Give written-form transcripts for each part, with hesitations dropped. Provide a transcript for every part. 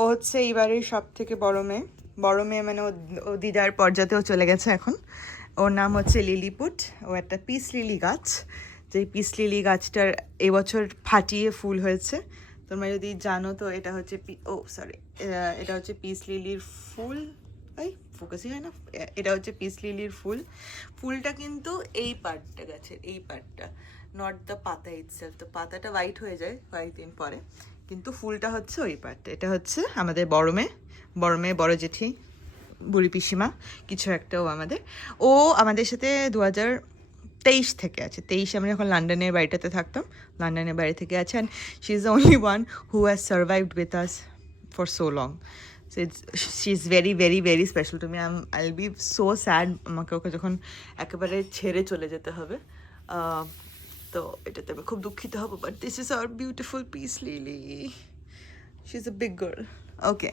ও হচ্ছে এই বাড়ির সব থেকে বড় মেয়ে মানে ও দিদার পর্যাতেও চলে গেছে এখন। ওর নাম হচ্ছে লিলিপুট। ও একটা পিস লিলি গাছ, যেই পিস লিলি গাছটার এবছর ফাটিয়ে ফুল হয়েছে। তোমরা যদি জানো তো এটা হচ্ছে এটা হচ্ছে পিস লিলির ফুল। এই ফোকাসই হয় না। এটা হচ্ছে পিস লিলির ফুল। ফুলটা কিন্তু এই পার্টটা, গাছের এই পার্টটা, নট দ্য পাতা ইটসেলফ। তো পাতাটা হোয়াইট হয়ে যায় কয়েকদিন পরে, কিন্তু ফুলটা হচ্ছে ওই পার্টটা। এটা হচ্ছে আমাদের বড় মেয়ে বড় জেঠি বুড়ি পিসিমা কিছু একটা। ও আমাদের সাথে 2023 থেকে আছে। 23 আমরা যখন লন্ডনের বাড়িটাতে থাকতাম, লন্ডনের বাড়ি থেকে আছে। And she is the only one who has survived with us for so long. So she is very very very special to me. I will be so sad আমাকে ওকে যখন একেবারে ছেড়ে চলে যেতে হবে। তো এটাতে আমি খুব দুঃখিত হব। But this is our beautiful peace lily. She is a big girl. Okay,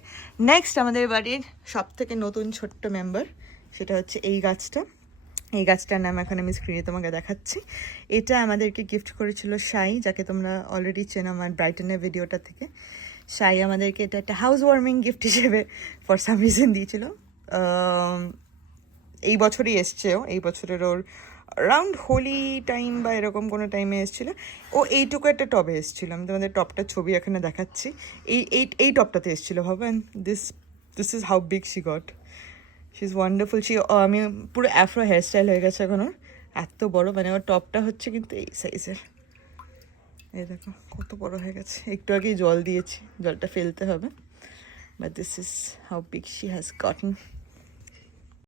next আমাদের বাড়ির সব থেকে নতুন ছোট্ট মেম্বার, সেটা হচ্ছে এই গাছটা। এই গাছটার নাম এখন আমি স্ক্রিনে তোমাকে দেখাচ্ছি। এটা আমাদেরকে গিফট করেছিল সাই, যাকে তোমরা অলরেডি চেনো আমার ব্রাইটনের ভিডিওটা থেকে। সাই আমাদেরকে এটা একটা হাউস ওয়ার্মিং গিফট হিসেবে ফর সাম রিজন দিয়েছিল। এই বছরই এসছে ও, এই বছরের ওর অ্যারাউন্ড হোলি টাইম বা এরকম কোনো টাইমে এসেছিলো। ও এইটুকু একটা টবে এসেছিলো, আমি তোমাদের টপটার ছবি এখানে দেখাচ্ছি। এই টপটাতে এসেছিলো, ভাবো। And this is how big she got. She is wonderful. আমি পুরো অ্যাফ্রো হেয়ারস্টাইল হয়ে গেছে এখন ওর, এত বড়। মানে ওর টপটা হচ্ছে কিন্তু এই সাইজের। এই দেখো কত বড় হয়ে গেছে। একটু আগেই জল দিয়েছি, জলটা ফেলতে হবে। But this is how big she has গটন।